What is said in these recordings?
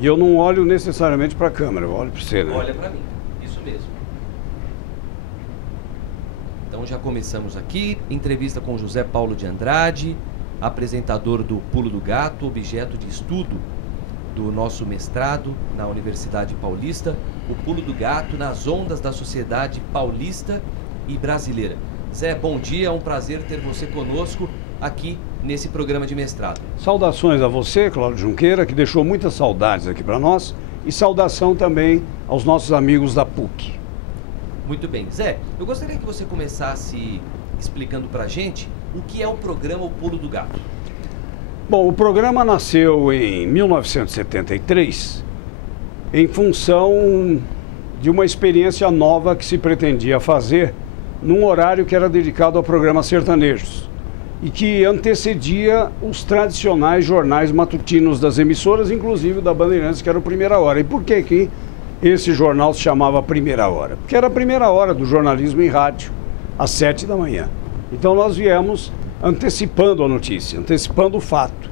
E eu não olho necessariamente para a câmera, eu olho para você, né? Olha para mim, isso mesmo. Então já começamos aqui, entrevista com José Paulo de Andrade, apresentador do Pulo do Gato, objeto de estudo do nosso mestrado na Universidade Paulista, o Pulo do Gato nas ondas da sociedade paulista e brasileira. Zé, bom dia, é um prazer ter você conosco aqui nesse programa de mestrado. Saudações a você, Cláudio Junqueira, que deixou muitas saudades aqui para nós, e saudação também aos nossos amigos da PUC. Muito bem. Zé, eu gostaria que você começasse explicando para a gente o que é o programa O Pulo do Gato. Bom, o programa nasceu em 1973 em função de uma experiência nova que se pretendia fazer num horário que era dedicado a programas sertanejos e que antecedia os tradicionais jornais matutinos das emissoras, inclusive da Bandeirantes, que era o Primeira Hora. E por que que esse jornal se chamava Primeira Hora? Porque era a primeira hora do jornalismo em rádio, às 7 da manhã. Então nós viemos antecipando a notícia, antecipando o fato.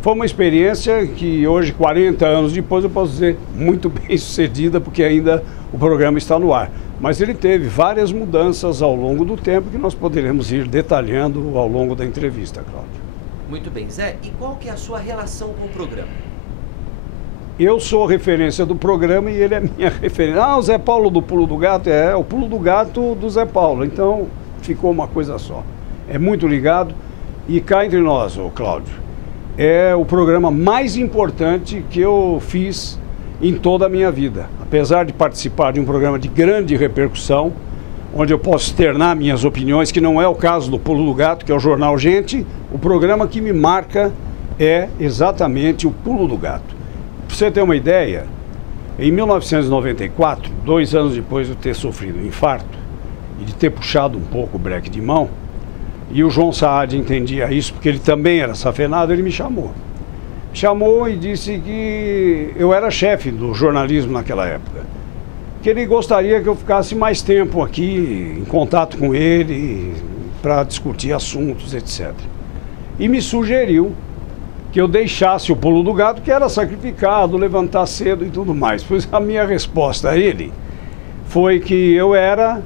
Foi uma experiência que hoje, 40 anos depois, eu posso dizer muito bem sucedida, porque ainda o programa está no ar. Mas ele teve várias mudanças ao longo do tempo que nós poderemos ir detalhando ao longo da entrevista, Cláudio. Muito bem. Zé, e qual que é a sua relação com o programa? Eu sou referência do programa e ele é minha referência. Ah, o Zé Paulo do Pulo do Gato é o Pulo do Gato do Zé Paulo. Então ficou uma coisa só. É muito ligado. E cá entre nós, ô Cláudio, é o programa mais importante que eu fiz em toda a minha vida. Apesar de participar de um programa de grande repercussão, onde eu posso externar minhas opiniões, que não é o caso do Pulo do Gato, que é o jornal Gente, o programa que me marca é exatamente o Pulo do Gato. Para você ter uma ideia, em 1994, 2 anos depois de eu ter sofrido um infarto e de ter puxado um pouco o breque de mão, e o João Saad entendia isso, porque ele também era safenado, ele me chamou. Me chamou e disse que eu era chefe do jornalismo naquela época, que ele gostaria que eu ficasse mais tempo aqui, em contato com ele, para discutir assuntos, etc. E me sugeriu que eu deixasse o Pulo do Gato, que era sacrificado, levantar cedo e tudo mais. Pois a minha resposta a ele foi que eu era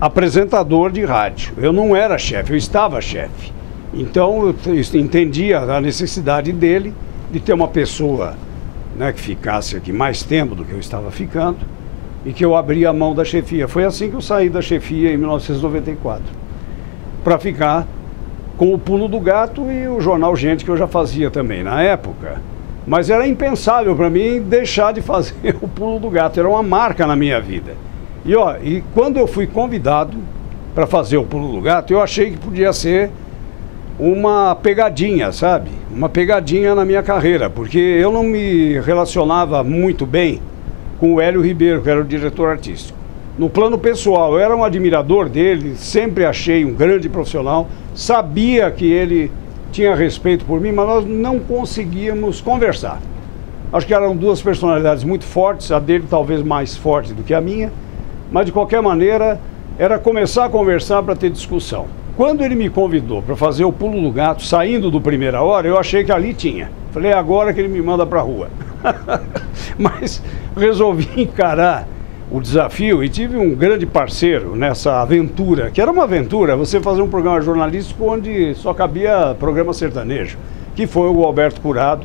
apresentador de rádio. Eu não era chefe, eu estava chefe. Então eu entendia a necessidade dele de ter uma pessoa, né, que ficasse aqui mais tempo do que eu estava ficando e que eu abria a mão da chefia. Foi assim que eu saí da chefia em 1994, para ficar com o Pulo do Gato e o jornal Gente, que eu já fazia também na época. Mas era impensável para mim deixar de fazer o Pulo do Gato, era uma marca na minha vida. E quando eu fui convidado para fazer o Pulo do Gato, eu achei que podia ser uma pegadinha, sabe? Uma pegadinha na minha carreira, porque eu não me relacionava muito bem com o Hélio Ribeiro, que era o diretor artístico. No plano pessoal, eu era um admirador dele, sempre achei um grande profissional, sabia que ele tinha respeito por mim, mas nós não conseguíamos conversar. Acho que eram duas personalidades muito fortes, a dele talvez mais forte do que a minha, mas de qualquer maneira era começar a conversar para ter discussão. Quando ele me convidou para fazer o Pulo do Gato, saindo do Primeira Hora, eu achei que ali tinha. Falei, agora que ele me manda para a rua. Mas resolvi encarar o desafio e tive um grande parceiro nessa aventura, que era uma aventura, você fazer um programa jornalístico onde só cabia programa sertanejo, que foi o Alberto Curado,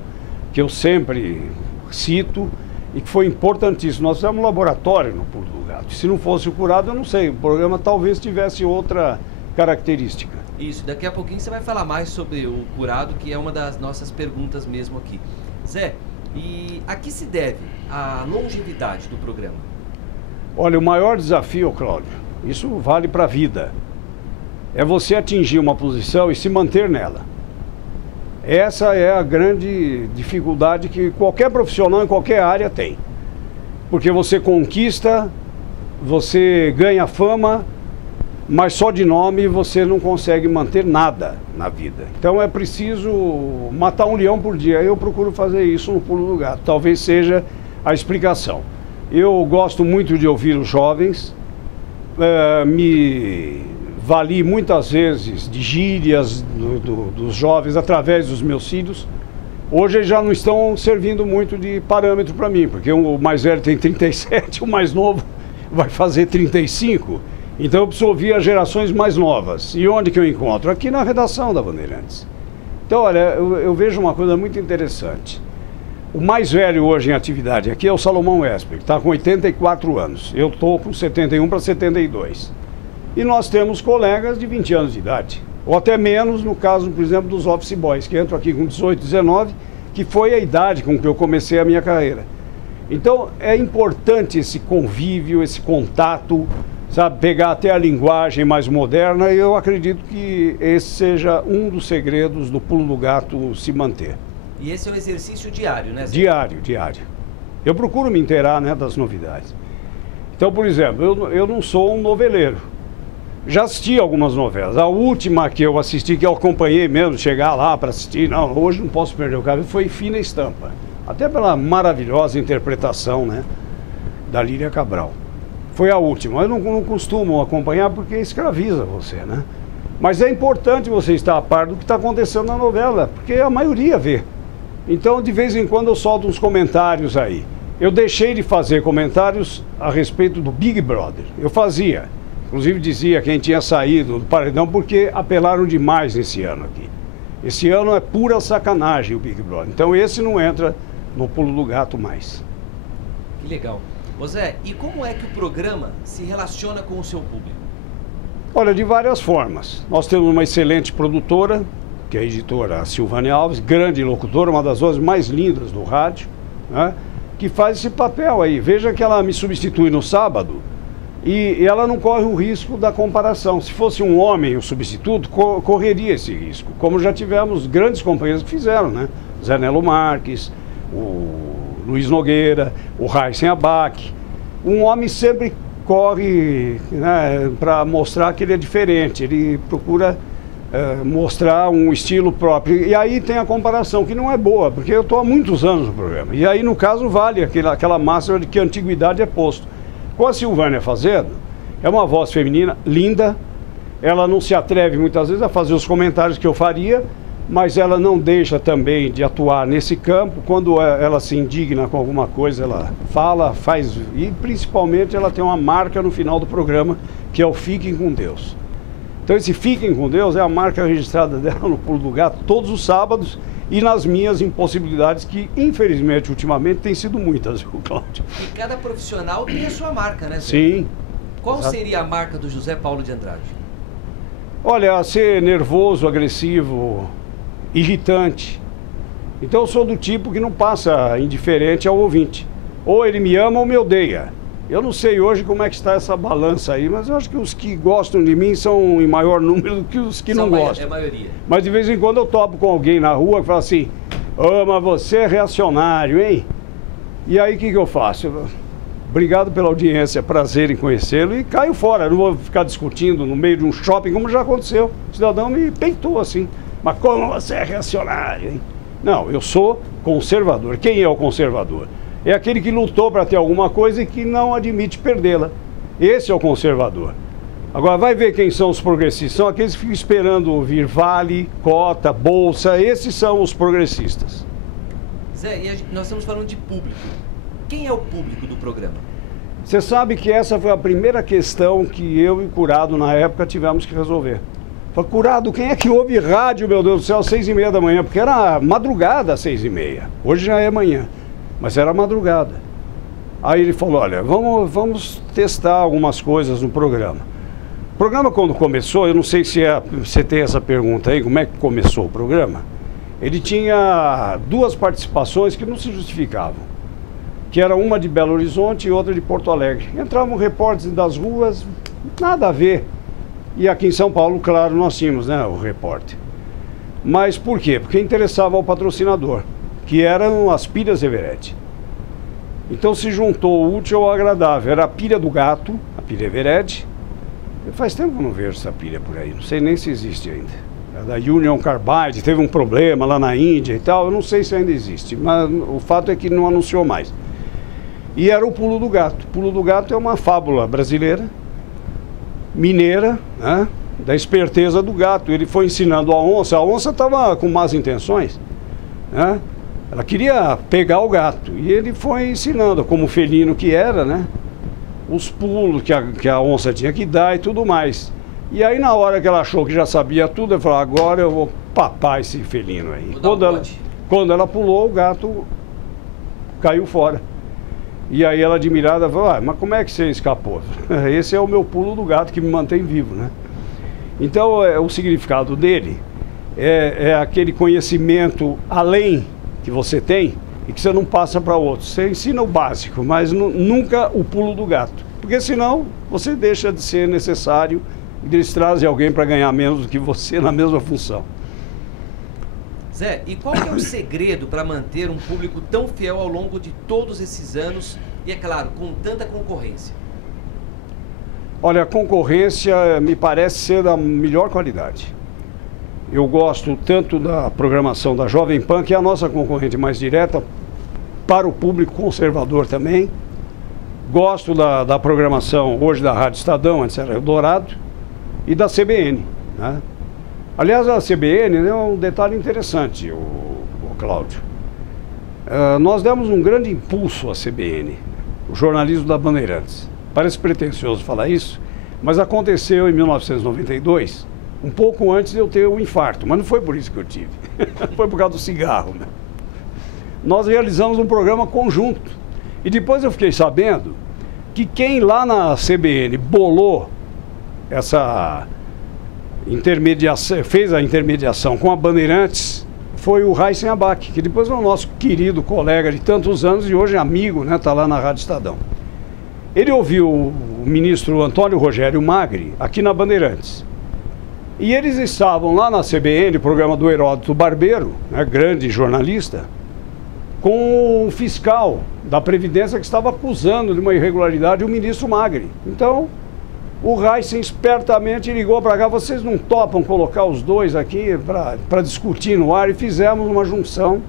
que eu sempre cito e que foi importantíssimo. Nós fizemos um laboratório no Pulo do Gato. Se não fosse o Curado, eu não sei, o programa talvez tivesse outra característica. Isso, daqui a pouquinho você vai falar mais sobre o Curado, que é uma das nossas perguntas mesmo aqui. Zé, e a que se deve a longevidade do programa? Olha, o maior desafio, Cláudio, isso vale para a vida, é você atingir uma posição e se manter nela. Essa é a grande dificuldade que qualquer profissional em qualquer área tem. Porque você conquista, você ganha fama, mas só de nome você não consegue manter nada na vida. Então é preciso matar um leão por dia. Eu procuro fazer isso no Pulo do Gato. Talvez seja a explicação. Eu gosto muito de ouvir os jovens, me vali muitas vezes de gírias dos jovens através dos meus filhos. Hoje eles já não estão servindo muito de parâmetro para mim, porque o mais velho tem 37, o mais novo vai fazer 35. Então eu preciso ouvir as gerações mais novas. E onde que eu encontro? Aqui na redação da Bandeirantes. Então, olha, eu vejo uma coisa muito interessante. O mais velho hoje em atividade aqui é o Salomão Esper, que está com 84 anos. Eu estou com 71 para 72. E nós temos colegas de 20 anos de idade. Ou até menos, no caso, por exemplo, dos office boys, que entram aqui com 18, 19, que foi a idade com que eu comecei a minha carreira. Então, é importante esse convívio, esse contato, sabe, pegar até a linguagem mais moderna, e eu acredito que esse seja um dos segredos do Pulo do Gato se manter. E esse é um exercício diário, né, Zé? Diário, diário. Eu procuro me inteirar, né, das novidades. Então, por exemplo, eu não sou um noveleiro. Já assisti algumas novelas. A última que eu assisti, que eu acompanhei mesmo, chegar lá para assistir, não, hoje não posso perder o cabelo, foi Fina Estampa. Até pela maravilhosa interpretação, né, da Lília Cabral. Foi a última. Eu não costumo acompanhar porque escraviza você, né? Mas é importante você estar a par do que está acontecendo na novela, porque a maioria vê. Então, de vez em quando, eu solto uns comentários aí. Eu deixei de fazer comentários a respeito do Big Brother. Eu fazia. Inclusive dizia quem tinha saído do paredão, porque apelaram demais esse ano aqui. Esse ano é pura sacanagem o Big Brother. Então esse não entra no Pulo do Gato mais. Que legal. Ô Zé, e como é que o programa se relaciona com o seu público? Olha, de várias formas. Nós temos uma excelente produtora, que é a editora Silvânia Alves, grande locutora, uma das vozes mais lindas do rádio, né, que faz esse papel aí. Veja que ela me substitui no sábado e ela não corre o risco da comparação. Se fosse um homem o substituto, correria esse risco, como já tivemos grandes companheiros que fizeram, né? Zé Nelo Marques, o Luiz Nogueira, o Raíssen Abac. Um homem sempre corre, né, para mostrar que ele é diferente, ele procura mostrar um estilo próprio. E aí tem a comparação, que não é boa, porque eu estou há muitos anos no programa. E aí, no caso, vale aquela máxima de que a antiguidade é posto. Com a Silvânia fazendo, é uma voz feminina linda, ela não se atreve muitas vezes a fazer os comentários que eu faria, mas ela não deixa também de atuar nesse campo. Quando ela se indigna com alguma coisa, ela fala, faz, e principalmente ela tem uma marca no final do programa, que é o Fiquem com Deus. Então esse Fiquem com Deus é a marca registrada dela no Pulo do Gato todos os sábados e nas minhas impossibilidades, que infelizmente ultimamente tem sido muitas, viu, Cláudio? E cada profissional tem a sua marca, né, Zé? Sim. Qual Exato. seria a marca do José Paulo de Andrade? Olha, ser nervoso, agressivo, irritante. Então eu sou do tipo que não passa indiferente ao ouvinte. Ou ele me ama ou me odeia. Eu não sei hoje como é que está essa balança aí, mas eu acho que os que gostam de mim são em maior número do que os que não gostam. É a maioria. Mas de vez em quando eu topo com alguém na rua que fala assim: "Ô, mas você é reacionário, hein?" E aí o que eu faço? Obrigado pela audiência, prazer em conhecê-lo, e caio fora. Eu não vou ficar discutindo no meio de um shopping, como já aconteceu. O cidadão me peitou assim: "Mas como você é reacionário, hein?" Não, eu sou conservador. Quem é o conservador? É aquele que lutou para ter alguma coisa e que não admite perdê-la. Esse é o conservador. Agora vai ver quem são os progressistas. São aqueles que ficam esperando vir vale, cota, bolsa. Esses são os progressistas. Zé, e nós estamos falando de público. Quem é o público do programa? Você sabe que essa foi a primeira questão que eu e o Curado na época tivemos que resolver. Falei: "Curado, quem é que ouve rádio, meu Deus do céu, às 6h30 da manhã?" Porque era madrugada às 6h30. Hoje já é manhã, mas era madrugada. Aí ele falou: "Olha, vamos testar algumas coisas no programa." O programa, quando começou, eu não sei se você tem essa pergunta aí, como é que começou o programa? Ele tinha duas participações que não se justificavam, que era uma de Belo Horizonte e outra de Porto Alegre. Entravam repórteres das ruas, nada a ver. E aqui em São Paulo, claro, nós tínhamos, né, o repórter. Mas por quê? Porque interessava ao patrocinador, que eram as pilhas Everett. Então se juntou o útil ao agradável. Era a pilha do gato, a pilha Everett. Faz tempo que eu não vejo essa pilha por aí, não sei nem se existe ainda. É da Union Carbide, teve um problema lá na Índia e tal, eu não sei se ainda existe, mas o fato é que não anunciou mais. E era o Pulo do Gato. O Pulo do Gato é uma fábula brasileira, mineira, né, da esperteza do gato. Ele foi ensinando a onça estava com más intenções, né? Ela queria pegar o gato. E ele foi ensinando, como felino que era, né? Os pulos que a onça tinha que dar e tudo mais. E aí, na hora que ela achou que já sabia tudo, ela falou, agora eu vou papar esse felino aí. Quando ela pulou, o gato caiu fora. E aí ela, admirada, falou, mas como é que você escapou? Esse é o meu pulo do gato que me mantém vivo, né? Então, o significado dele é aquele conhecimento além que você tem e que você não passa para outros. Você ensina o básico, mas nunca o pulo do gato. Porque senão você deixa de ser necessário e eles trazem alguém para ganhar menos do que você na mesma função. Zé, e qual é o segredo para manter um público tão fiel ao longo de todos esses anos e, é claro, com tanta concorrência? Olha, a concorrência me parece ser da melhor qualidade. Eu gosto tanto da programação da Jovem Pan, que é a nossa concorrente mais direta, para o público conservador também. Gosto da programação hoje da Rádio Estadão, antes era Eldorado, e da CBN, né? Aliás, a CBN é um detalhe interessante, o Cláudio. Nós demos um grande impulso à CBN, o jornalismo da Bandeirantes. Parece pretensioso falar isso, mas aconteceu em 1992, um pouco antes de eu ter o infarto, mas não foi por isso que eu tive, foi por causa do cigarro, né? Nós realizamos um programa conjunto, e depois eu fiquei sabendo que quem lá na CBN bolou essa intermediação, fez a intermediação com a Bandeirantes, foi o Raíssen Abac, que depois é o nosso querido colega de tantos anos e hoje é amigo, né? Está lá na Rádio Estadão. Ele ouviu o ministro Antônio Rogério Magri aqui na Bandeirantes. E eles estavam lá na CBN, programa do Heródoto Barbeiro, né, grande jornalista, com o fiscal da Previdência que estava acusando de uma irregularidade o ministro Magri. Então, o Raíssen espertamente ligou para cá, vocês não topam colocar os dois aqui para discutir no ar, e fizemos uma junção.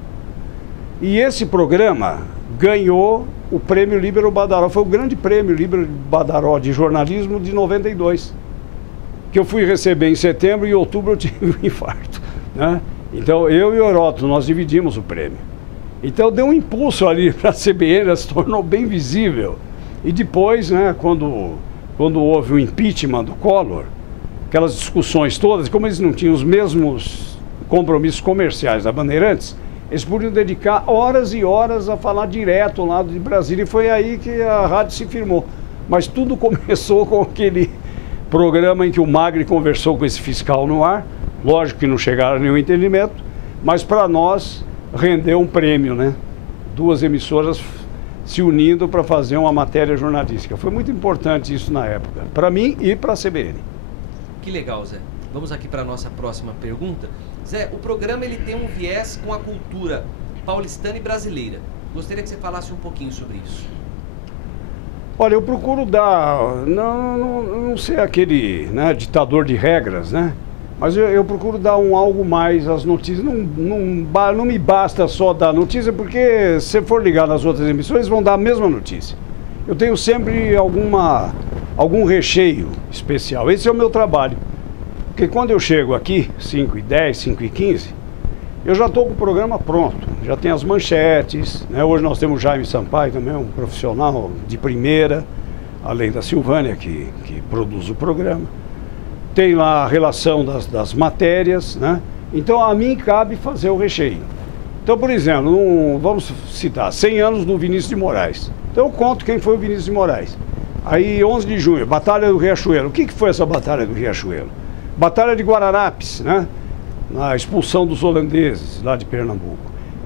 E esse programa ganhou o prêmio Líbero Badaró, foi o grande prêmio Líbero Badaró de jornalismo de 92, que eu fui receber em setembro e em outubro eu tive um infarto, né? Então eu e o Heródoto, nós dividimos o prêmio. Então deu um impulso ali para a CBN, ela se tornou bem visível. E depois, né, quando houve o impeachment do Collor, aquelas discussões todas, como eles não tinham os mesmos compromissos comerciais da Bandeirantes, eles podiam dedicar horas e horas a falar direto ao lado de Brasília, e foi aí que a rádio se firmou. Mas tudo começou com aquele programa em que o Magri conversou com esse fiscal no ar, lógico que não chegaram a nenhum entendimento, mas para nós rendeu um prêmio, né? Duas emissoras se unindo para fazer uma matéria jornalística. Foi muito importante isso na época, para mim e para a CBN. Que legal, Zé. Vamos aqui para a nossa próxima pergunta. Zé, o programa ele tem um viés com a cultura paulistana e brasileira. Gostaria que você falasse um pouquinho sobre isso. Olha, eu procuro dar, não ser aquele, né, ditador de regras, né? Mas eu procuro dar algo mais às notícias. Não me basta só dar notícia, porque se for ligar nas outras emissões, eles vão dar a mesma notícia. Eu tenho sempre algum recheio especial. Esse é o meu trabalho. Porque quando eu chego aqui, 5h10, 5h15, eu já estou com o programa pronto. Já tem as manchetes, né? Hoje nós temos o Jaime Sampaio também, um profissional de primeira, além da Silvânia, que produz o programa. Tem lá a relação das matérias, né? Então a mim cabe fazer o recheio. Então, por exemplo, vamos citar 100 anos do Vinícius de Moraes. Então eu conto quem foi o Vinícius de Moraes. Aí 11 de junho, Batalha do Riachuelo. O que foi essa Batalha do Riachuelo? Batalha de Guararapes, né? Na expulsão dos holandeses lá de Pernambuco.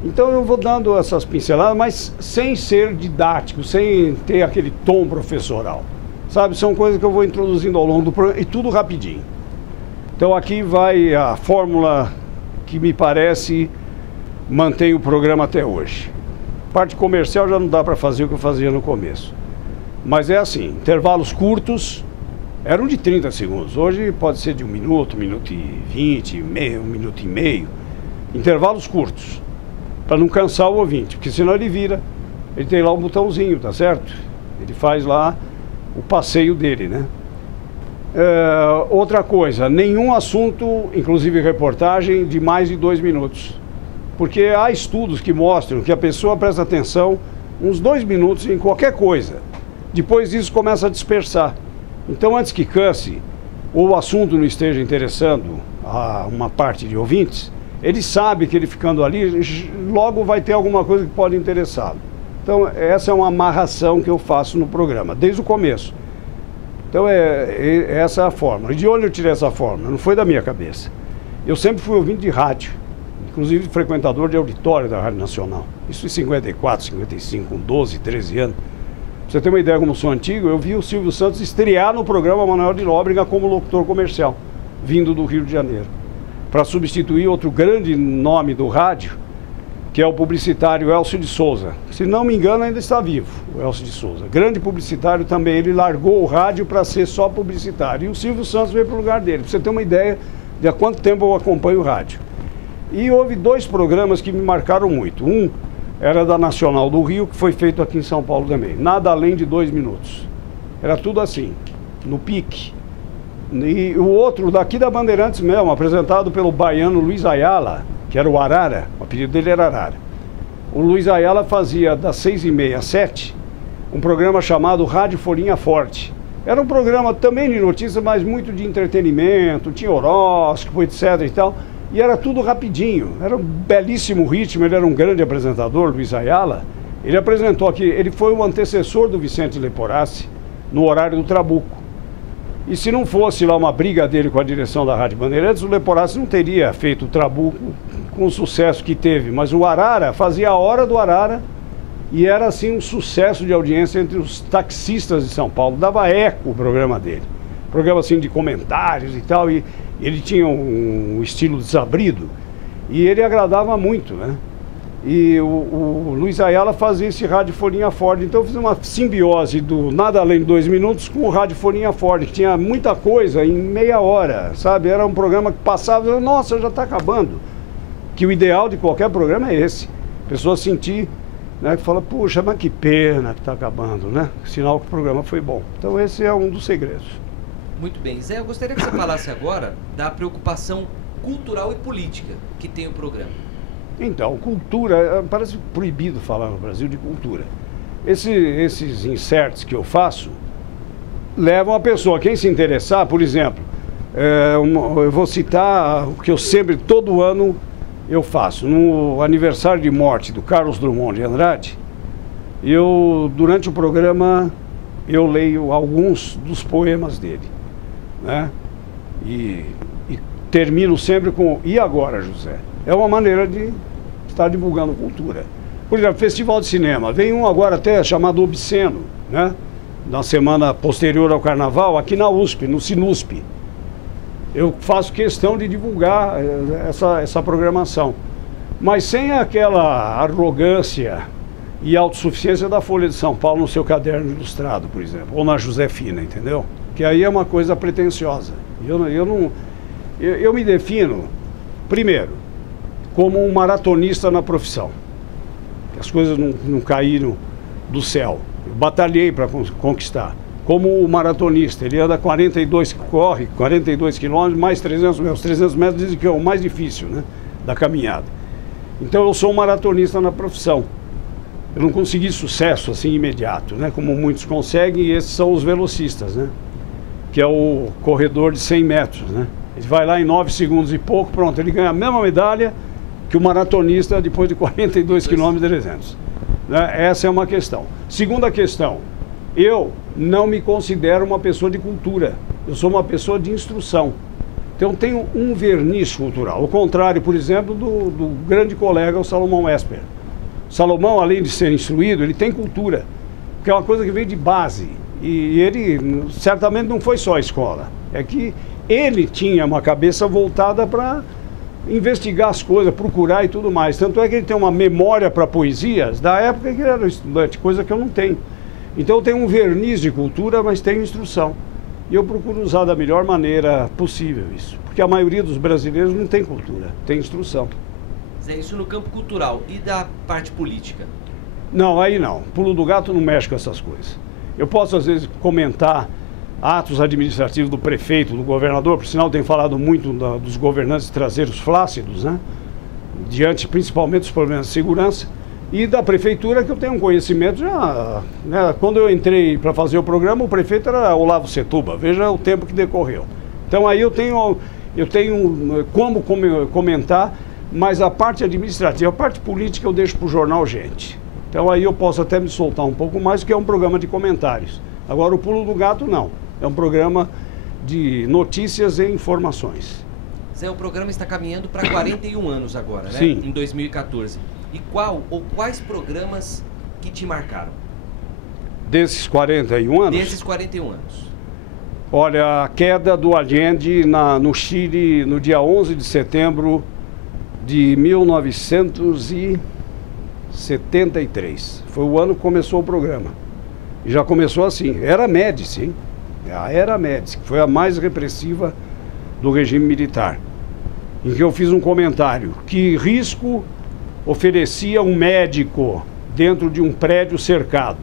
Então eu vou dando essas pinceladas, mas sem ser didático, sem ter aquele tom professoral. Sabe, são coisas que eu vou introduzindo ao longo do programa, e tudo rapidinho. Então aqui vai a fórmula que me parece mantém o programa até hoje. Parte comercial já não dá para fazer o que eu fazia no começo. Mas é assim, intervalos curtos eram de 30 segundos. Hoje pode ser de 1 minuto, 1 minuto e 20, 1 minuto e meio. Intervalos curtos, para não cansar o ouvinte, porque senão ele vira. Ele tem lá um botãozinho, tá certo? Ele faz lá o passeio dele, né? Outra coisa, nenhum assunto, inclusive reportagem, de mais de 2 minutos. Porque há estudos que mostram que a pessoa presta atenção uns 2 minutos em qualquer coisa. Depois disso começa a dispersar. Então, antes que canse, ou o assunto não esteja interessando a uma parte de ouvintes, ele sabe que ele ficando ali, logo vai ter alguma coisa que pode interessá-lo. Então, essa é uma amarração que eu faço no programa, desde o começo. Então, essa é a fórmula. E de onde eu tirei essa fórmula? Não foi da minha cabeça. Eu sempre fui ouvinte de rádio, inclusive frequentador de auditório da Rádio Nacional. Isso em 54, 55, com 12, 13 anos. Pra você ter uma ideia como eu sou antigo, eu vi o Silvio Santos estrear no programa Manuel de Nóbrega como locutor comercial, vindo do Rio de Janeiro, para substituir outro grande nome do rádio, que é o publicitário Elcio de Souza. Se não me engano, ainda está vivo, o Elcio de Souza. Grande publicitário também, ele largou o rádio para ser só publicitário. E o Silvio Santos veio para o lugar dele, para você ter uma ideia de há quanto tempo eu acompanho o rádio. E houve 2 programas que me marcaram muito. Um era da Nacional do Rio, que foi feito aqui em São Paulo também. Nada além de 2 minutos. Era tudo assim, no pique. E o outro, daqui da Bandeirantes mesmo, apresentado pelo baiano Luiz Ayala, que era o Arara, o apelido dele era Arara. O Luiz Ayala fazia das 6h30 às 7h, um programa chamado Rádio Folhinha Forte. Era um programa também de notícias, mas muito de entretenimento, tinha horóscopo, etc e tal. E era tudo rapidinho, era um belíssimo ritmo, ele era um grande apresentador, Luiz Ayala. Ele apresentou aqui, ele foi o antecessor do Vicente Leporassi no horário do Trabuco. E se não fosse lá uma briga dele com a direção da Rádio Bandeirantes, o Leporassi não teria feito o Trabuco com o sucesso que teve. Mas o Arara fazia a hora do Arara e era assim um sucesso de audiência entre os taxistas de São Paulo. Dava eco o programa dele. Programa assim de comentários e tal, e ele tinha um estilo desabrido e ele agradava muito, né? E o Luiz Ayala fazia esse Rádio Folhinha Forte. Então eu fiz uma simbiose do nada além de 2 minutos com o Rádio Folhinha Forte, que tinha muita coisa em meia hora, sabe? Era um programa que passava, nossa, já está acabando. Que o ideal de qualquer programa é esse. A pessoa sentir, né, que fala, puxa, mas que pena que está acabando, né? Sinal que o programa foi bom. Então esse é um dos segredos. Muito bem. Zé, eu gostaria que você falasse agora da preocupação cultural e política que tem o programa. Então, cultura, parece proibido falar no Brasil de cultura. Esses inserts que eu faço levam a pessoa, quem se interessar, por exemplo, eu vou citar o que eu sempre, todo ano, eu faço. No aniversário de morte do Carlos Drummond de Andrade, durante o programa, eu leio alguns dos poemas dele, né? E termino sempre com, e agora, José? É uma maneira de estar divulgando cultura. Por exemplo, Festival de Cinema. Vem um agora até chamado Obsceno, né? Na semana posterior ao Carnaval, aqui na USP, no Sinusp. Eu faço questão de divulgar essa programação. Mas sem aquela arrogância e autossuficiência da Folha de São Paulo no seu caderno ilustrado, por exemplo. Ou na Josefina, entendeu? Que aí é uma coisa pretensiosa. Eu me defino, primeiro, como um maratonista na profissão. As coisas não caíram do céu. Eu batalhei para conquistar. Como o maratonista, ele anda 42, corre 42 quilômetros, mais 300 metros. Os 300 metros dizem que é o mais difícil, né, da caminhada. Então eu sou um maratonista na profissão. Eu não consegui sucesso assim imediato, né, como muitos conseguem, e esses são os velocistas, né, que é o corredor de 100 metros, né. Ele vai lá em 9 segundos e pouco, pronto, ele ganha a mesma medalha que o maratonista depois de 42 km e 300. Né? Essa é uma questão. Segunda questão, eu não me considero uma pessoa de cultura, eu sou uma pessoa de instrução. Então tenho um verniz cultural, ao contrário, por exemplo, do grande colega, o Salomão Esper. Salomão, além de ser instruído, ele tem cultura, que é uma coisa que vem de base. E ele certamente não foi só a escola, é que ele tinha uma cabeça voltada para investigar as coisas, procurar e tudo mais. Tanto é que ele tem uma memória para poesias da época que ele era estudante, coisa que eu não tenho. Então eu tenho um verniz de cultura, mas tenho instrução. E eu procuro usar da melhor maneira possível isso. Porque a maioria dos brasileiros não tem cultura, tem instrução. Zé, isso no campo cultural e da parte política? Não, aí não. Pulo do gato não mexe com essas coisas. Eu posso às vezes comentar atos administrativos do prefeito, do governador, por sinal tem falado muito dos governantes traseiros flácidos, né? diante principalmente dos problemas de segurança, e da prefeitura, que eu tenho um conhecimento já, né, quando eu entrei para fazer o programa, o prefeito era Olavo Setúbal, veja o tempo que decorreu. Então aí eu tenho como comentar, mas a parte administrativa, a parte política eu deixo para o jornal Gente. Então aí eu posso até me soltar um pouco mais, que é um programa de comentários. Agora o Pulo do Gato não, é um programa de notícias e informações. Zé, o programa está caminhando para 41 anos agora, né? Sim. Em 2014. E qual ou quais programas que te marcaram? Desses 41 anos? Desses 41 anos. Olha, a queda do Allende no Chile no dia 11 de setembro de 1973. Foi o ano que começou o programa. E já começou assim. Era Médici, hein? A Era Médici, que foi a mais repressiva do regime militar. Em que eu fiz um comentário. Que risco oferecia um médico dentro de um prédio cercado,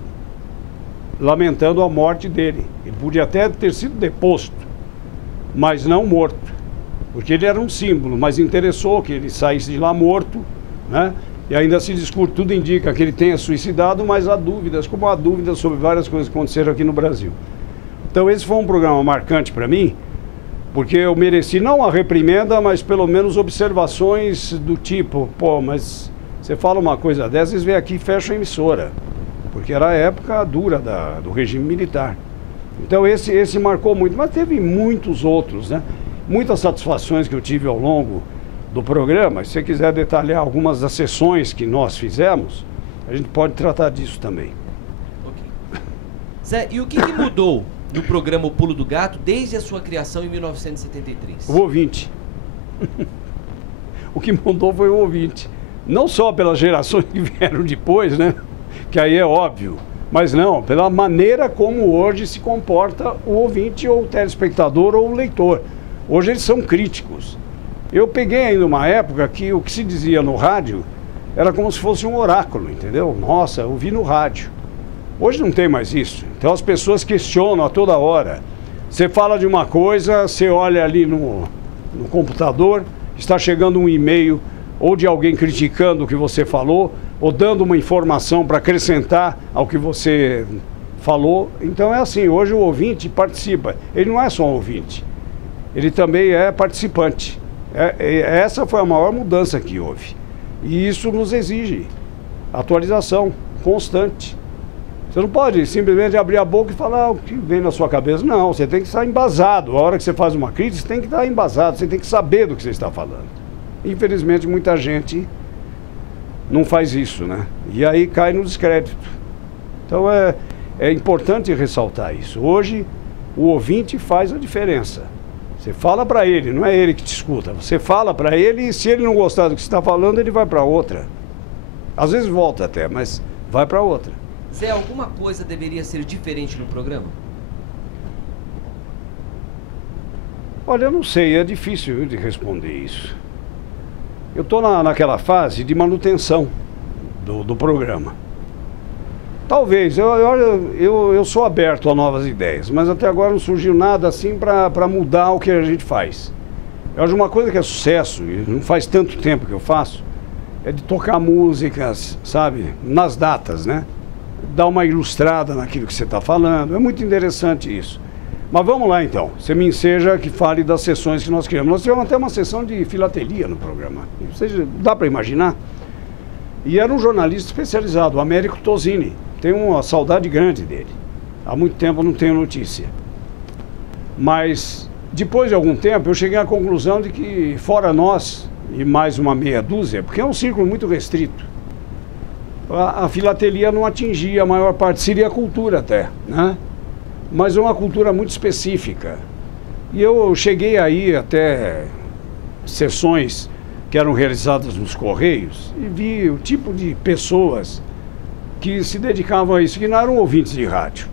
lamentando a morte dele. Ele podia até ter sido deposto, mas não morto, porque ele era um símbolo, mas interessou que ele saísse de lá morto, né? E ainda se discute, tudo indica que ele tenha suicidado, mas há dúvidas, como há dúvidas sobre várias coisas que aconteceram aqui no Brasil. Então esse foi um programa marcante para mim, porque eu mereci não a reprimenda, mas pelo menos observações do tipo, pô, mas você fala uma coisa dessas, vem aqui e fecha a emissora, porque era a época dura do regime militar. Então esse marcou muito, mas teve muitos outros, né? Muitas satisfações que eu tive ao longo do programa. Se você quiser detalhar algumas das sessões que nós fizemos, a gente pode tratar disso também. Ok. Zé, e o que mudou no programa O Pulo do Gato desde a sua criação em 1973? O ouvinte. O que mudou foi o ouvinte. Não só pelas gerações que vieram depois, né? Que aí é óbvio. Mas não, pela maneira como hoje se comporta o ouvinte ou o telespectador ou o leitor. Hoje eles são críticos. Eu peguei ainda uma época que o que se dizia no rádio era como se fosse um oráculo, entendeu? Nossa, eu ouvi no rádio. Hoje não tem mais isso. Então as pessoas questionam a toda hora. Você fala de uma coisa, você olha ali no computador, está chegando um e-mail ou de alguém criticando o que você falou, ou dando uma informação para acrescentar ao que você falou. Então é assim, hoje o ouvinte participa. Ele não é só um ouvinte, ele também é participante. Essa foi a maior mudança que houve. E isso nos exige atualização constante. Você não pode simplesmente abrir a boca e falar o que vem na sua cabeça. Não, você tem que estar embasado. A hora que você faz uma crítica, você tem que estar embasado, você tem que saber do que você está falando. Infelizmente, muita gente não faz isso, né? E aí cai no descrédito. Então é importante ressaltar isso. Hoje, o ouvinte faz a diferença. Você fala para ele, não é ele que te escuta. Você fala para ele e se ele não gostar do que você está falando, ele vai para outra. Às vezes volta até, mas vai para outra. Zé, alguma coisa deveria ser diferente no programa? Olha, eu não sei, é difícil de responder isso. Eu estou naquela fase de manutenção do programa. Talvez, eu sou aberto a novas ideias, mas até agora não surgiu nada assim para mudar o que a gente faz. Eu acho uma coisa que é sucesso, e não faz tanto tempo que eu faço, é de tocar músicas, sabe, nas datas, né? Dar uma ilustrada naquilo que você está falando, é muito interessante isso. Mas vamos lá então, você me enseja que fale das sessões que nós criamos. Nós tivemos até uma sessão de filatelia no programa, dá para imaginar? E era um jornalista especializado, o Américo Tosini. Tenho uma saudade grande dele. Há muito tempo não tenho notícia. Mas, depois de algum tempo, eu cheguei à conclusão de que, fora nós, e mais uma meia dúzia, porque é um círculo muito restrito, a filatelia não atingia a maior parte, seria a cultura até, né? Mas é uma cultura muito específica. E eu cheguei aí até sessões que eram realizadas nos Correios e vi o tipo de pessoas que se dedicavam a isso, que não eram ouvintes de rádio.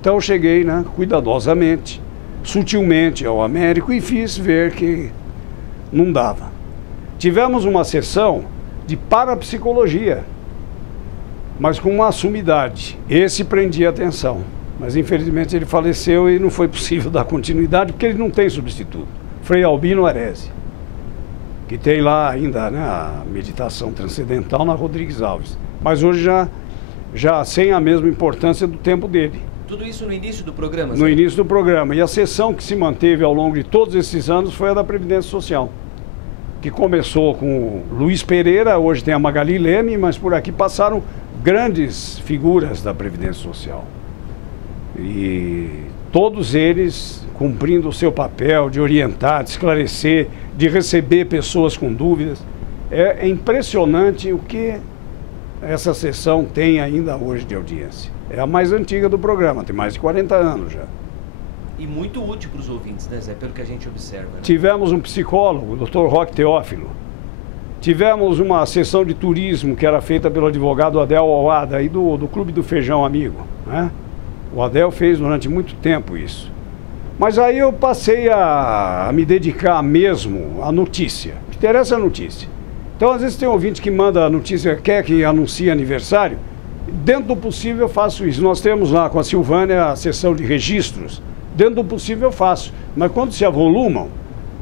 Então eu cheguei, né, cuidadosamente, sutilmente ao Américo e fiz ver que não dava. Tivemos uma sessão de parapsicologia, mas com uma sumidade. Esse prendia atenção, mas infelizmente ele faleceu e não foi possível dar continuidade porque ele não tem substituto. Frei Albino Arese. que tem lá ainda, né, a meditação transcendental na Rodrigues Alves. Mas hoje já sem a mesma importância do tempo dele. Tudo isso no início do programa? No início do programa. E a sessão que se manteve ao longo de todos esses anos foi a da Previdência Social, que começou com o Luiz Pereira, hoje tem a Magali Leme, mas por aqui passaram grandes figuras da Previdência Social. E todos eles cumprindo o seu papel de orientar, de esclarecer, de receber pessoas com dúvidas. É impressionante o que essa sessão tem ainda hoje de audiência. É a mais antiga do programa, tem mais de 40 anos já. E muito útil para os ouvintes, né, Zé? Pelo que a gente observa. Né? Tivemos um psicólogo, o Dr. Roque Teófilo. Tivemos uma sessão de turismo que era feita pelo advogado Adel Awada, aí do Clube do Feijão Amigo, né? O Adel fez durante muito tempo isso. Mas aí eu passei a me dedicar mesmo à notícia. O que interessa é a notícia. Então, às vezes tem um ouvinte que manda a notícia, quer que anuncie aniversário. Dentro do possível eu faço isso. Nós temos lá com a Silvânia a sessão de registros. Dentro do possível eu faço. Mas quando se avolumam,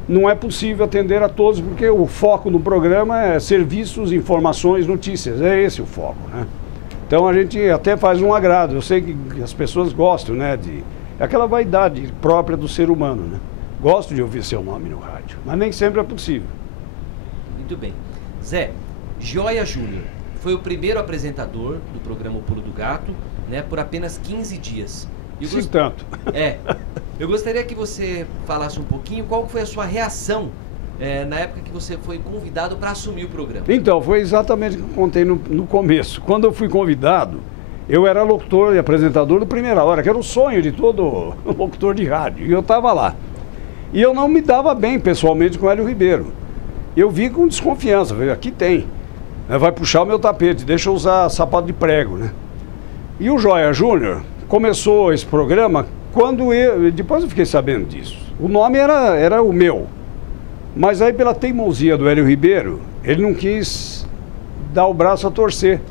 não é possível atender a todos, porque o foco do programa é serviços, informações, notícias. É esse o foco, né? Então a gente até faz um agrado. Eu sei que as pessoas gostam, né? É aquela vaidade própria do ser humano, né? Gosto de ouvir seu nome no rádio, mas nem sempre é possível. Muito bem. Zé, Joia Júnior foi o primeiro apresentador do programa O Pulo do Gato, né, por apenas 15 dias. Tanto. Eu gostaria que você falasse um pouquinho qual foi a sua reação na época que você foi convidado para assumir o programa. Então, foi exatamente o que eu contei no começo. Quando eu fui convidado, eu era locutor e apresentador do Primeira Hora, que era o sonho de todo locutor de rádio, e eu estava lá. E eu não me dava bem pessoalmente com o Hélio Ribeiro. Eu vi com desconfiança, falei, aqui tem, vai puxar o meu tapete, deixa eu usar sapato de prego, né? E o Joia Júnior começou esse programa quando depois eu fiquei sabendo disso. O nome era o meu, mas aí pela teimosia do Hélio Ribeiro, ele não quis dar o braço a torcer.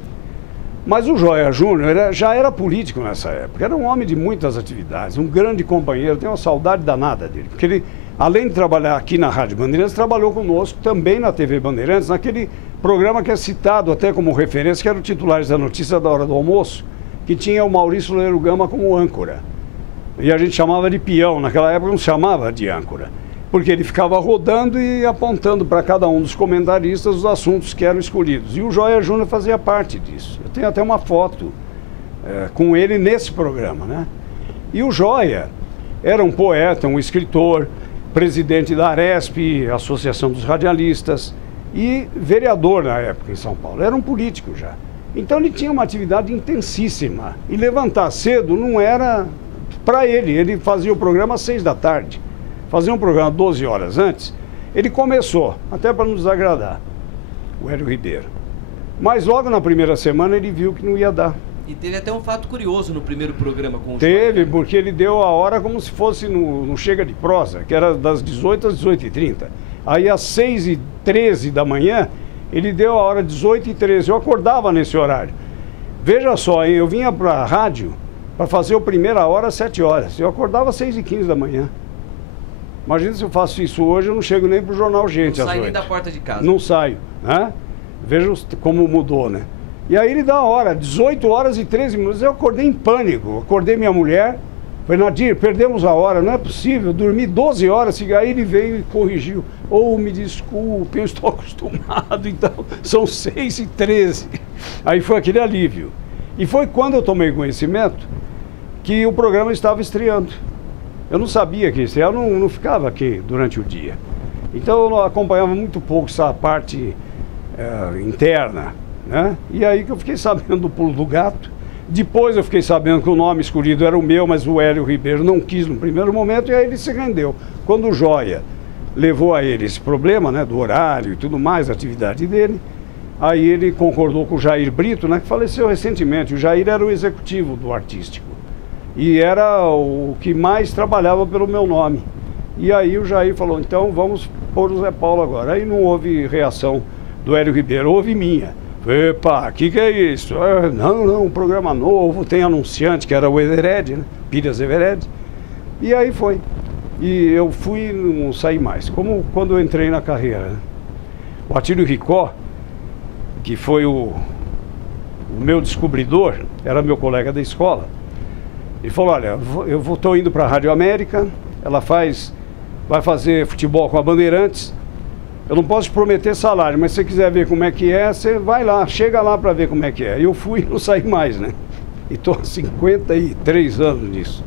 Mas o Joia Júnior já era político nessa época, era um homem de muitas atividades, um grande companheiro, tenho uma saudade danada dele, porque ele, além de trabalhar aqui na Rádio Bandeirantes, trabalhou conosco também na TV Bandeirantes, naquele programa que é citado até como referência, que era o Titulares da Notícia da Hora do Almoço, que tinha o Maurício Leiro Gama como âncora. E a gente chamava de peão, naquela época não se chamava de âncora, porque ele ficava rodando e apontando para cada um dos comentaristas os assuntos que eram escolhidos. E o Joia Júnior fazia parte disso. Eu tenho até uma foto com ele nesse programa, né? E o Joia era um poeta, um escritor, presidente da Aresp, Associação dos Radialistas, e vereador na época em São Paulo. Era um político já. Então ele tinha uma atividade intensíssima. E levantar cedo não era para ele. Ele fazia o programa às 6 da tarde. Fazia um programa 12 horas antes. Ele começou, até para nos agradar, o Hélio Ribeiro. Mas logo na primeira semana ele viu que não ia dar. E teve até um fato curioso no primeiro programa com o Teve, Joia, né? porque ele deu a hora como se fosse no Chega de Prosa, que era das 18 às 18h30. Aí às 6h13 da manhã, ele deu a hora 18h13. Eu acordava nesse horário. Veja só, hein? Eu vinha para a rádio para fazer o Primeira Hora às 7 horas. Eu acordava às 6h15 da manhã. Imagina se eu faço isso hoje, eu não chego nem para o Jornal Gente às 8. Não sai nem da porta de casa. Não saio, né? Veja como mudou, né? E aí ele dá a hora, 18 horas e 13 minutos. Eu acordei em pânico. Acordei minha mulher. Falei, Nadir, perdemos a hora, não é possível. Dormi 12 horas. Aí ele veio e corrigiu. Me desculpe, eu estou acostumado. Então, são 6h13. Aí foi aquele alívio. E foi quando eu tomei conhecimento que o programa estava estreando. Eu não sabia que isso, eu não ficava aqui durante o dia. Então eu acompanhava muito pouco essa parte interna, né? E aí que eu fiquei sabendo do Pulo do Gato. Depois eu fiquei sabendo que o nome escolhido era o meu, mas o Hélio Ribeiro não quis no primeiro momento, e aí ele se rendeu. Quando o Joia levou a ele esse problema, né, do horário e tudo mais, a atividade dele, aí ele concordou com o Jair Brito, né, que faleceu recentemente. O Jair era o executivo do artístico e era o que mais trabalhava pelo meu nome. E aí o Jair falou, então vamos pôr o Zé Paulo agora. Aí não houve reação do Hélio Ribeiro, houve minha. Epa, que é isso? Não, um programa novo, tem anunciante, que era o Evered, né? Pires Evered. E aí foi. E eu fui e não saí mais, como quando eu entrei na carreira, né? O Atílio Ricó, que foi o meu descobridor, era meu colega da escola. Ele falou, olha, eu estou indo para a Rádio América, ela vai fazer futebol com a Bandeirantes. Eu não posso te prometer salário, mas se você quiser ver como é que é, você vai lá, chega lá para ver como é que é. Eu fui e não saí mais, né? E estou há 53 anos nisso.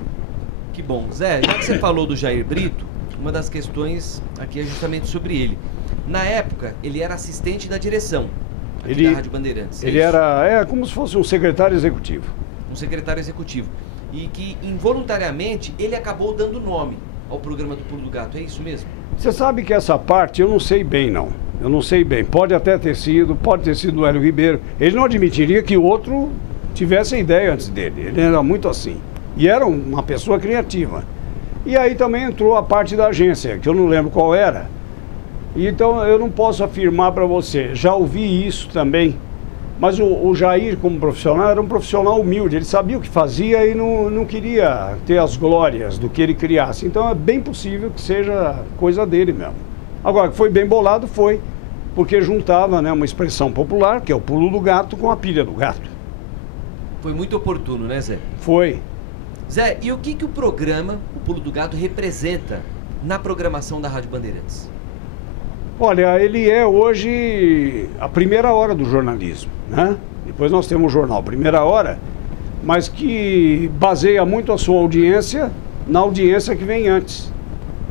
Que bom. Zé, já que você falou do Jair Brito, uma das questões aqui é justamente sobre ele. Na época, ele era assistente da direção aqui da Rádio Bandeirantes. Ele era como se fosse um secretário executivo. Um secretário executivo. E que, involuntariamente, ele acabou dando nome ao programa do Pulo do Gato, é isso mesmo? Você sabe que essa parte eu não sei bem, não. Eu não sei bem. Pode ter sido o Hélio Ribeiro. Ele não admitiria que o outro tivesse a ideia antes dele. Ele era muito assim. E era uma pessoa criativa. E aí também entrou a parte da agência, que eu não lembro qual era. E então eu não posso afirmar para você. Já ouvi isso também. Mas o Jair, como profissional, era um profissional humilde. Ele sabia o que fazia e não queria ter as glórias do que ele criasse. Então é bem possível que seja coisa dele mesmo. Agora, que foi bem bolado, foi. Porque juntava, né, uma expressão popular, que é o pulo do gato, com a pilha do gato. Foi muito oportuno, né, Zé? Foi. Zé, e o que o programa, o Pulo do Gato, representa na programação da Rádio Bandeirantes? Olha, ele é hoje a primeira hora do jornalismo, né? Depois nós temos o jornal Primeira Hora, mas que baseia muito a sua audiência na audiência que vem antes.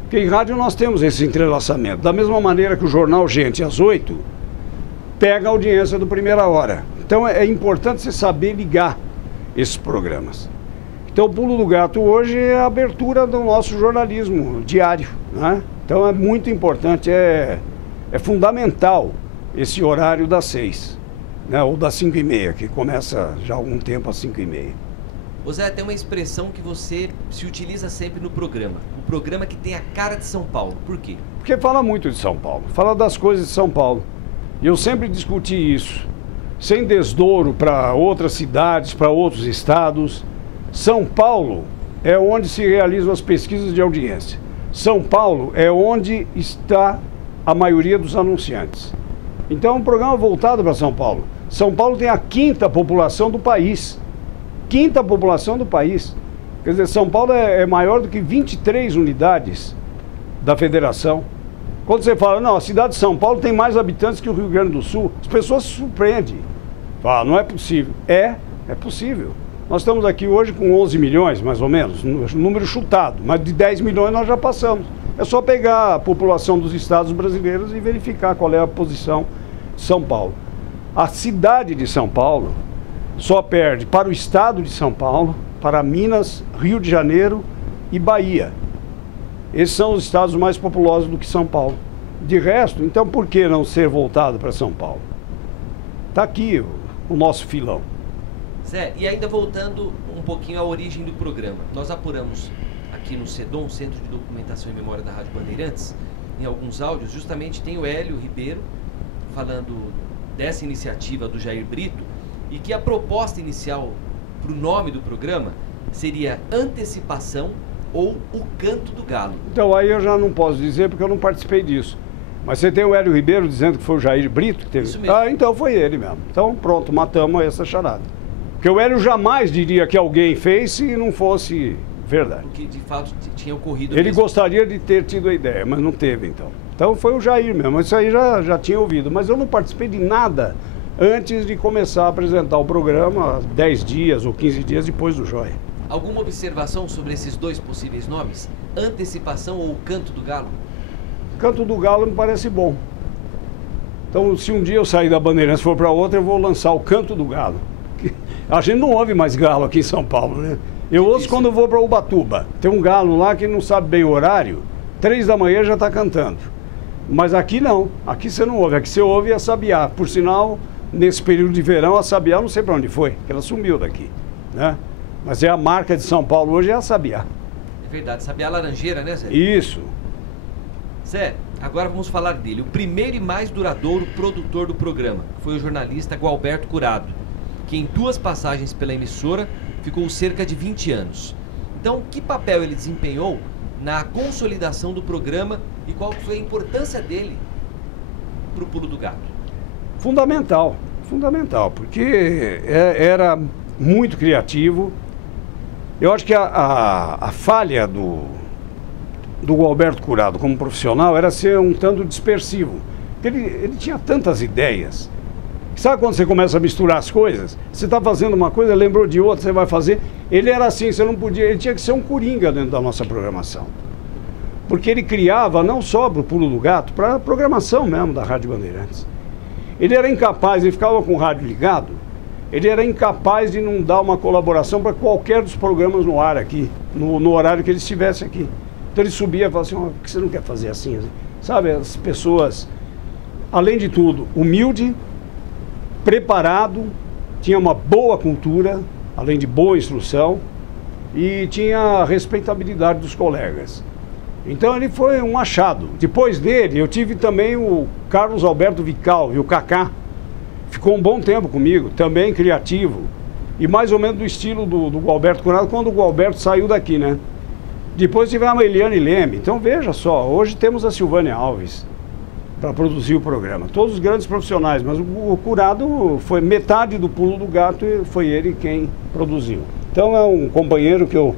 Porque em rádio nós temos esse entrelaçamento. Da mesma maneira que o jornal Gente, às 8, pega a audiência do Primeira Hora. Então é importante você saber ligar esses programas. Então o Pulo do Gato hoje é a abertura do nosso jornalismo diário, né? Então é muito importante, é fundamental esse horário das 6, né? Ou das 5h30, que começa já há algum tempo às 5h30. Ô Zé, tem uma expressão que você se utiliza sempre no programa. O programa que tem a cara de São Paulo. Por quê? Porque fala muito de São Paulo, fala das coisas de São Paulo. E eu sempre discuti isso, sem desdouro para outras cidades, para outros estados. São Paulo é onde se realizam as pesquisas de audiência. São Paulo é onde está a maioria dos anunciantes. Então é um programa voltado para São Paulo. São Paulo tem a 5ª população do país. 5ª população do país. Quer dizer, São Paulo é maior do que 23 unidades da federação. Quando você fala, não, a cidade de São Paulo tem mais habitantes que o Rio Grande do Sul, as pessoas se surpreendem. Fala, não é possível. É possível. Nós estamos aqui hoje com 11 milhões, mais ou menos, número chutado, mas de 10 milhões nós já passamos. É só pegar a população dos estados brasileiros e verificar qual é a posição de São Paulo. A cidade de São Paulo só perde para o estado de São Paulo, para Minas, Rio de Janeiro e Bahia. Esses são os estados mais populosos do que São Paulo. De resto, então por que não ser voltado para São Paulo? Está aqui o nosso filão. Zé, e ainda voltando um pouquinho à origem do programa, nós apuramos aqui no CEDOM, Centro de Documentação e Memória da Rádio Bandeirantes, em alguns áudios, justamente tem o Hélio Ribeiro falando dessa iniciativa do Jair Brito e que a proposta inicial para o nome do programa seria Antecipação ou O Canto do Galo. Então aí eu já não posso dizer porque eu não participei disso. Mas você tem o Hélio Ribeiro dizendo que foi o Jair Brito que teve... Isso mesmo. Ah, então foi ele mesmo. Então pronto, matamos essa charada. Porque o Hélio jamais diria que alguém fez se não fosse verdade. Porque de fato tinha ocorrido. Ele mesmo. gostaria de ter tido a ideia, mas não teve então. Então foi o Jair mesmo, isso aí já tinha ouvido. Mas eu não participei de nada antes de começar a apresentar o programa, 10 dias ou 15 dias depois do Joia. Alguma observação sobre esses dois possíveis nomes? Antecipação ou Canto do Galo? Canto do Galo me parece bom. Então se um dia eu sair da Bandeirantes e for para outra, eu vou lançar o Canto do Galo. A gente não ouve mais galo aqui em São Paulo, né? Eu ouço quando eu vou para Ubatuba. Tem um galo lá que não sabe bem o horário, 3 da manhã já está cantando. Mas aqui não, aqui você não ouve, aqui você ouve a sabiá. Por sinal, nesse período de verão, a sabiá não sei para onde foi, que ela sumiu daqui, né? Mas é a marca de São Paulo hoje, é a sabiá. É verdade, sabiá laranjeira, né, Zé? Isso. Zé, agora vamos falar dele. O primeiro e mais duradouro produtor do programa foi o jornalista Gualberto Curado, que em 2 passagens pela emissora ficou cerca de 20 anos. Então, que papel ele desempenhou na consolidação do programa e qual foi a importância dele para o Pulo do Gato? Fundamental, fundamental, porque era muito criativo. Eu acho que a falha do Alberto Curado como profissional era ser um tanto dispersivo. Ele tinha tantas ideias. Sabe quando você começa a misturar as coisas? Você está fazendo uma coisa, lembrou de outra, você vai fazer. Ele era assim, você não podia. Ele tinha que ser um coringa dentro da nossa programação. Porque ele criava não só para o Pulo do Gato, para a programação mesmo da Rádio Bandeirantes. Ele era incapaz, ele ficava com o rádio ligado, ele era incapaz de não dar uma colaboração para qualquer dos programas no ar aqui, no horário que ele estivesse aqui. Então ele subia e falava assim, por que você não quer fazer assim? Sabe, as pessoas, além de tudo, humilde, preparado, tinha uma boa cultura, além de boa instrução, e tinha a respeitabilidade dos colegas. Então ele foi um achado. Depois dele, eu tive também o Carlos Alberto Vical, e o Cacá. Ficou um bom tempo comigo, também criativo. E mais ou menos do estilo do Gualberto Curado, quando o Gualberto saiu daqui, né? Depois tivemos a Eliane Leme. Então veja só, hoje temos a Silvânia Alves para produzir o programa. Todos os grandes profissionais, mas o Curado foi metade do Pulo do Gato e foi ele quem produziu. Então é um companheiro que eu...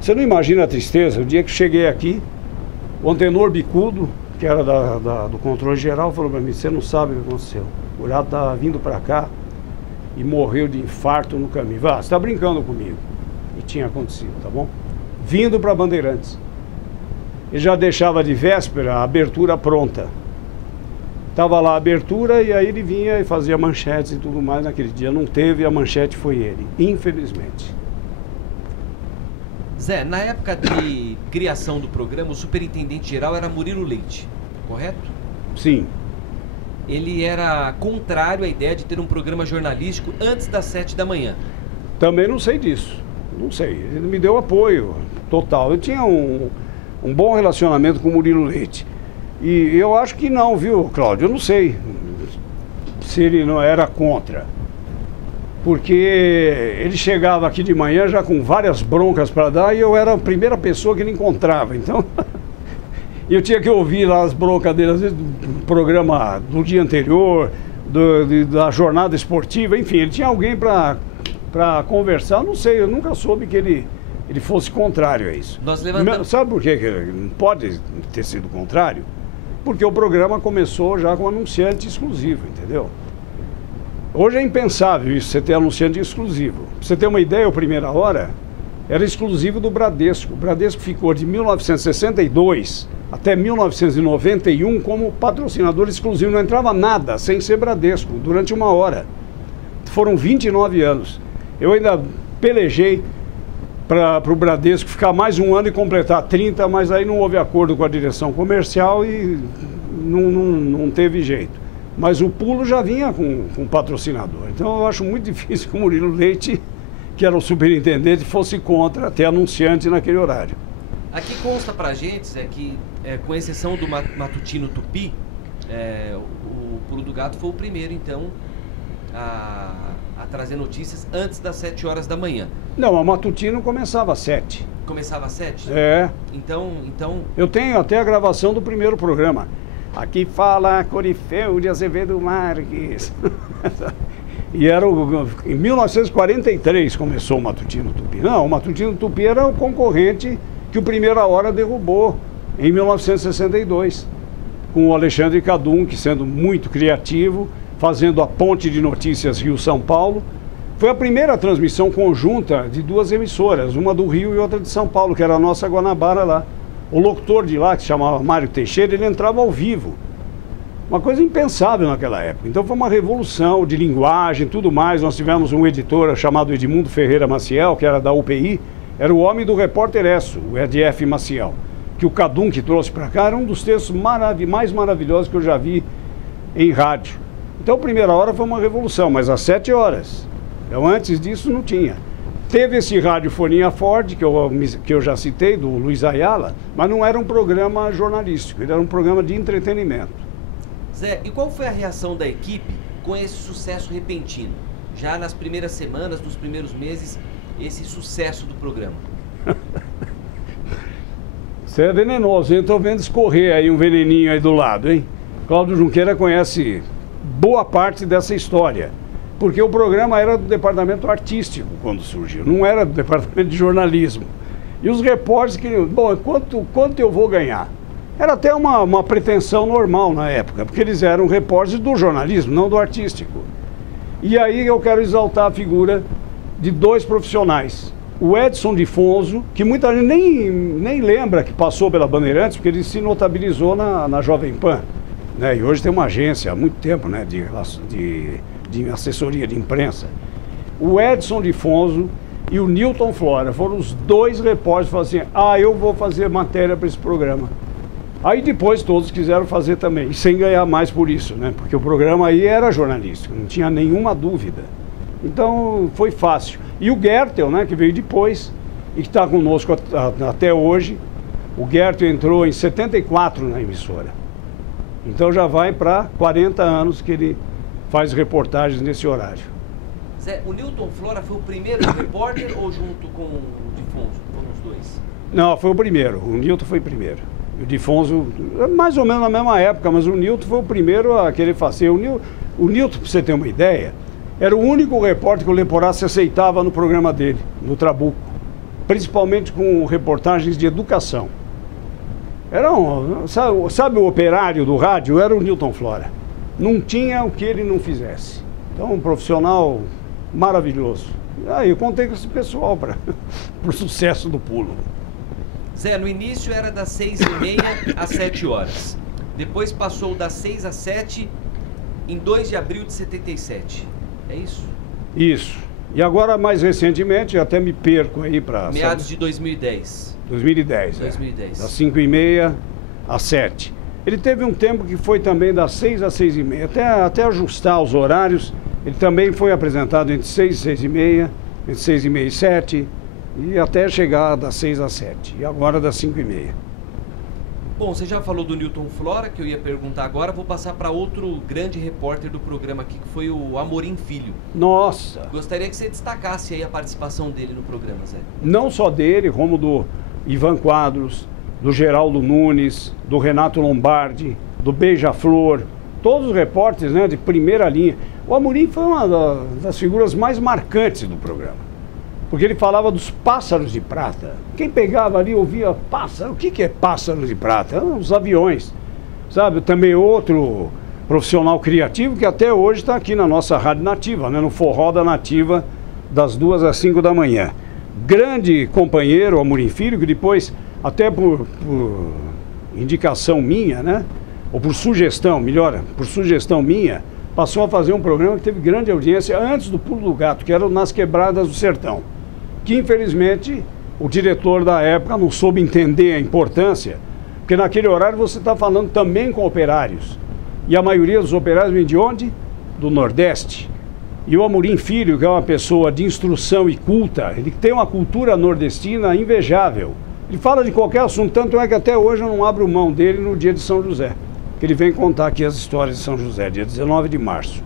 Você não imagina a tristeza, o dia que cheguei aqui, o Antenor Bicudo, que era do controle geral, falou para mim, você não sabe o que aconteceu. O Curado estava vindo para cá e morreu de infarto no caminho. Vá, você está brincando comigo. E tinha acontecido, tá bom? Vindo para Bandeirantes. Ele já deixava de véspera a abertura pronta. Estava lá a abertura e aí ele vinha e fazia manchetes e tudo mais. Naquele dia não teve, a manchete foi ele, infelizmente. Zé, na época de criação do programa, o superintendente geral era Murilo Leite, correto? Sim. Ele era contrário à ideia de ter um programa jornalístico antes das 7 da manhã. Também não sei disso. Não sei. Ele me deu apoio total. Eu tinha um bom relacionamento com o Murilo Leite. E eu acho que não, viu, Cláudio? Eu não sei se ele não era contra. Porque ele chegava aqui de manhã já com várias broncas para dar e eu era a primeira pessoa que ele encontrava. Então, eu tinha que ouvir lá as broncas dele, às vezes, do programa do dia anterior, da jornada esportiva, enfim, ele tinha alguém para conversar. Não sei, eu nunca soube que ele fosse contrário a isso. Nós levantamos... Sabe por que ele não pode ter sido contrário? Porque o programa começou já com anunciante exclusivo, entendeu? Hoje é impensável isso, você ter anunciante exclusivo. Pra você ter uma ideia, o Primeira Hora era exclusivo do Bradesco. O Bradesco ficou de 1962 até 1991 como patrocinador exclusivo. Não entrava nada sem ser Bradesco, durante uma hora. Foram 29 anos. Eu ainda pelejei para o Bradesco ficar mais um ano e completar 30, mas aí não houve acordo com a direção comercial e não teve jeito. Mas o Pulo já vinha com patrocinador. Então eu acho muito difícil que o Murilo Leite, que era o superintendente, fosse contra ter anunciante naquele horário. Aqui consta pra gente, Zé, que com exceção do Matutino Tupi, o Pulo do Gato foi o primeiro, então, a trazer notícias antes das 7 horas da manhã. Não, a Matutino começava às 7. Começava às 7? É. Então... Eu tenho até a gravação do primeiro programa. Aqui fala Corifeu de Azevedo Marques. E era em 1943 começou o Matutino Tupi. Não, o Matutino Tupi era o concorrente que o Primeira Hora derrubou em 1962. Com o Alexandre Kadum, que sendo muito criativo, fazendo a ponte de notícias Rio-São Paulo. Foi a primeira transmissão conjunta de duas emissoras, uma do Rio e outra de São Paulo, que era a nossa Guanabara lá. O locutor de lá, que se chamava Mário Teixeira, ele entrava ao vivo. Uma coisa impensável naquela época. Então foi uma revolução de linguagem, tudo mais. Nós tivemos um editor chamado Edmundo Ferreira Maciel, que era da UPI, era o homem do Repórter Esso, o EDF Maciel, que o Kadum que trouxe para cá era um dos textos mais maravilhosos que eu já vi em rádio. Então a Primeira Hora foi uma revolução, mas às 7 horas. Então, antes disso não tinha. Teve esse Radiofonia Ford, que eu já citei, do Luiz Ayala, mas não era um programa jornalístico, ele era um programa de entretenimento. Zé, e qual foi a reação da equipe com esse sucesso repentino? Já nas primeiras semanas, nos primeiros meses, esse sucesso do programa? Você é venenoso, eu estou vendo escorrer aí um veneninho aí do lado, hein? Cláudio Junqueira conhece boa parte dessa história, porque o programa era do departamento artístico quando surgiu, não era do departamento de jornalismo. E os repórteres queriam, bom, quanto eu vou ganhar? Era até uma pretensão normal na época, porque eles eram repórteres do jornalismo, não do artístico. E aí eu quero exaltar a figura de dois profissionais. O Edson Difonso, que muita gente nem lembra que passou pela Bandeirantes, porque ele se notabilizou na Jovem Pan, né? E hoje tem uma agência há muito tempo, né, de assessoria de imprensa. O Edson Difonso e o Newton Flora foram os dois repórteres que falaram assim, eu vou fazer matéria para esse programa. Aí depois todos quiseram fazer também, e sem ganhar mais por isso, né? Porque o programa aí era jornalístico, não tinha nenhuma dúvida. Então foi fácil. E o Gertel, né, que veio depois e que está conosco até hoje, o Gertel entrou em 74 na emissora. Então já vai para 40 anos que ele faz reportagens nesse horário. Zé, o Newton Flora foi o primeiro repórter ou junto com o Difonso? Foram os dois? Não, foi o primeiro. O Newton foi o primeiro. O Difonso, mais ou menos na mesma época, mas o Newton foi o primeiro a querer fazer. O Newton, para você ter uma ideia, era o único repórter que o Leporassi aceitava no programa dele, no Trabuco. Principalmente com reportagens de educação. Sabe o operário do rádio? Era o Newton Flora. Não tinha o que ele não fizesse. Então, um profissional maravilhoso. Aí eu contei com esse pessoal para o sucesso do pulo. Zé, no início era das 6h30 às 7 horas. Depois passou das 6 às 7 em 2 de abril de 77. É isso? Isso. E agora, mais recentemente, eu até me perco aí para... Meados de 2010. 2010, 2010. Das 5h30 às 7. Ele teve um tempo que foi também das 6 às 6h30. Até ajustar os horários, ele também foi apresentado entre 6 e 6h30, entre 6h30 e 7, e até chegar das 6 às 7. E agora das 5h30. Bom, você já falou do Newton Flora, que eu ia perguntar agora. Vou passar para outro grande repórter do programa aqui, que foi o Amorim Filho. Nossa! Gostaria que você destacasse aí a participação dele no programa, Zé. Não só dele, como do Ivan Quadros, do Geraldo Nunes, do Renato Lombardi, do Beija-Flor, todos os repórteres, né, de primeira linha. O Amorim foi uma das figuras mais marcantes do programa. Porque ele falava dos pássaros de prata. Quem pegava ali ouvia pássaro. O que é pássaros de prata? Os aviões. Sabe? Também outro profissional criativo que até hoje está aqui na nossa Rádio Nativa, né? No Forró da Nativa, das 2 às 5 da manhã. Grande companheiro, Amorim Filho, que depois, até por indicação minha, né? Ou por sugestão, melhor, por sugestão minha, passou a fazer um programa que teve grande audiência antes do Pulo do Gato, que era o Nas Quebradas do Sertão. Que infelizmente o diretor da época não soube entender a importância, porque naquele horário você está falando também com operários. E a maioria dos operários vem de onde? Do Nordeste. E o Amorim Filho, que é uma pessoa de instrução e culta, ele tem uma cultura nordestina invejável. Ele fala de qualquer assunto, tanto é que até hoje eu não abro mão dele no dia de São José. Que ele vem contar aqui as histórias de São José, dia 19 de março.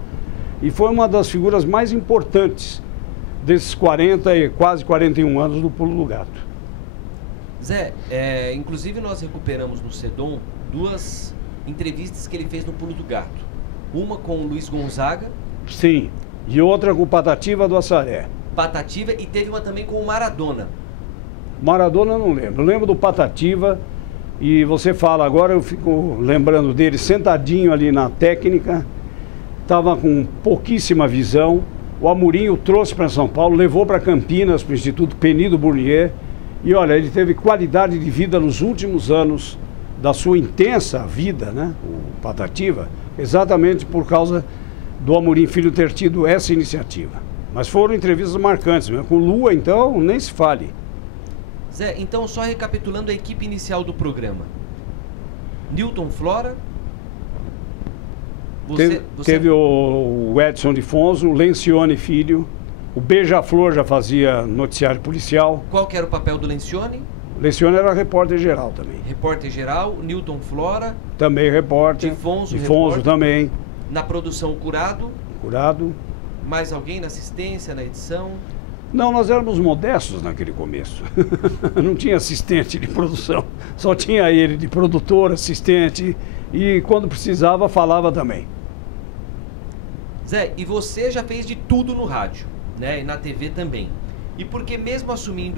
E foi uma das figuras mais importantes desses 40 e quase 41 anos do Pulo do Gato. Zé, inclusive nós recuperamos no Sedom 2 entrevistas que ele fez no Pulo do Gato. Uma com o Luiz Gonzaga. Sim, e outra com o Patativa do Assaré. Patativa, e teve uma também com o Maradona. Maradona eu não lembro. Eu lembro do Patativa, e você fala agora, eu fico lembrando dele sentadinho ali na técnica, estava com pouquíssima visão. O Amorim o trouxe para São Paulo, levou para Campinas, para o Instituto Penido Burnier. E olha, ele teve qualidade de vida nos últimos anos da sua intensa vida, né? O Patativa, exatamente por causa do Amorim Filho ter tido essa iniciativa. Mas foram entrevistas marcantes, né? Com Lua, então, nem se fale. Zé, então só recapitulando a equipe inicial do programa. Newton Flora... Teve o Edson Difonso, o Lencioni Filho, o Beija-Flor já fazia noticiário policial. Qual que era o papel do Lencioni? O Lencioni era repórter geral também. Repórter geral, Newton Flora. Também repórter. Difonso também. Na produção, Curado. Curado. Mais alguém na assistência, na edição? Não, nós éramos modestos naquele começo. Não tinha assistente de produção. Só tinha ele de produtor, assistente e quando precisava falava também. Zé, e você já fez de tudo no rádio, né? E na TV também. E por que mesmo assumindo